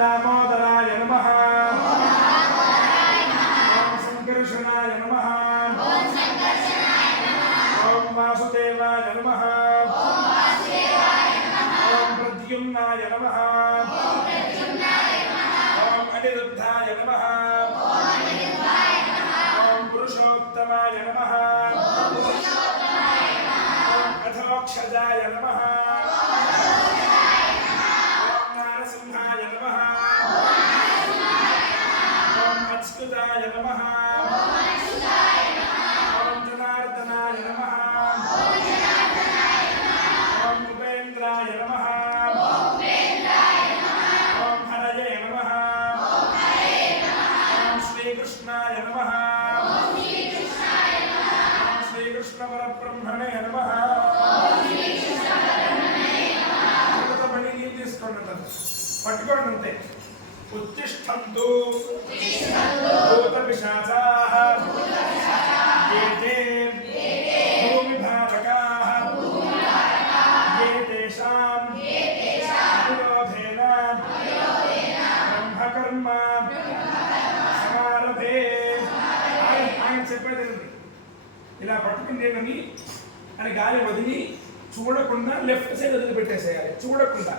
दामोदराय नमः ॐ संकर्षणाय नमः ॐ वासुदेवाय नमः ॐ प्रद्युम्नाय नमः ॐ अनिरुद्धाय नमः ॐ पुरुषोत्तमाय नमः ॐ अधोक्षजाय नमः अच्युताय नमः ॐ जनार्दनाय नमः ॐ उपेन्द्राय नमः ॐ हरये नमः ॐ श्रीकृष्णाय नमः ॐ श्रीकृष्णपरब्रह्मणे नमः पट्टुकोंडंते उत्तिष्ठन्तु भूतपिशाचाः एते भूमिभारकाः ये तेषां विरोधेन ब्रह्मकर्म समारभे ఆయన చెప్పేది ఇలా పట్టుకుంటేనని అని గాలి వదిలి చూడకుండా లెఫ్ట్ సైడ్ వదిలిపెట్టేసేయాలి చూడకుండా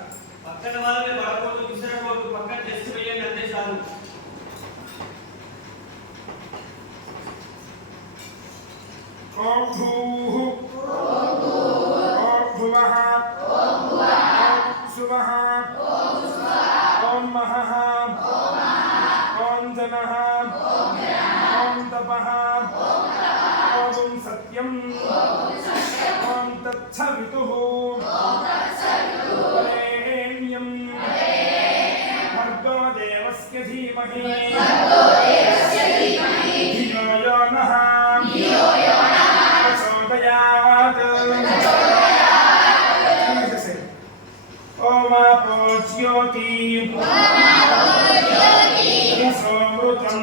పక్కన వాళ్ళని పడకూడదు విసరకూడదు పక్కన జస్ట్ వేయండి అంతే చాలు ఓం భూః ఓం భువః ఓం సువః ఓం మహః ఓం జనః ఓం తపః ఓం సత్యం ఓం తత్సవితుః भर्गो देवस्य धीमहि धियो यो नः प्रचोदयात् ओम आपो ज्योति रसोमृतं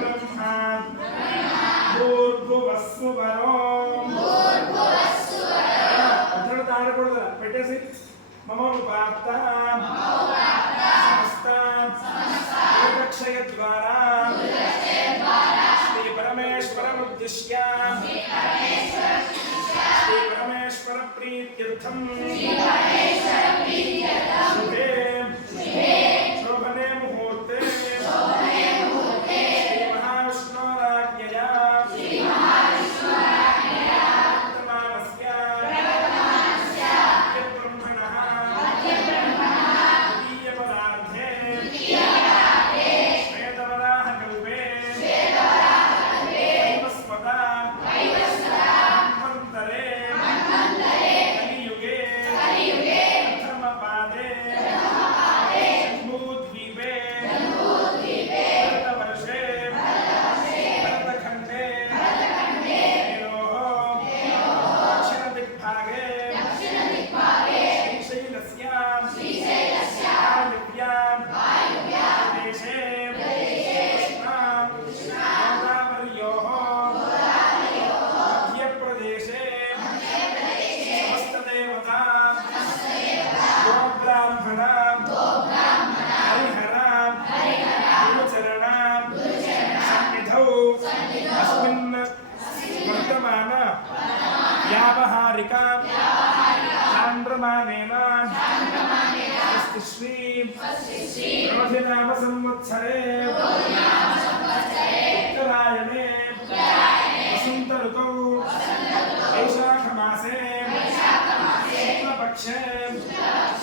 ब्रह्मा भूर्भुवस्सुवरो अत्र तारकूडदु पेट्टेसी मम उपात्ता क्षयद्वारा श्री परमेश्वरमुद्दिश्य श्री परमेश्वर प्रीत्यर्थं शुभे शोभने मुहूर्ते श्री महाविष्णोराज्ञया व्यावहारिका चांद्रमानेन श्री रोहिनाम संवत्सरे उत्तरायणे वसंत ऋतौ वैशाख मासे शुक्लपक्षे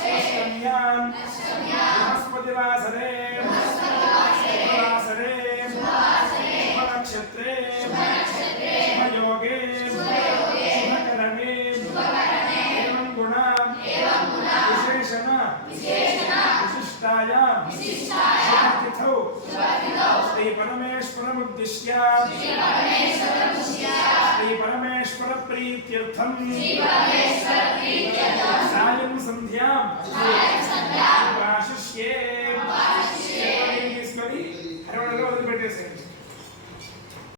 अष्टम्यां बृहस्पतिवासरे शुभनक्षत्रे शुभयोगे श्री परमेश्वरमुद्दिश्य श्री परमेश्वर प्रीत्यर्थं सायं संध्यां उपाशिष्ये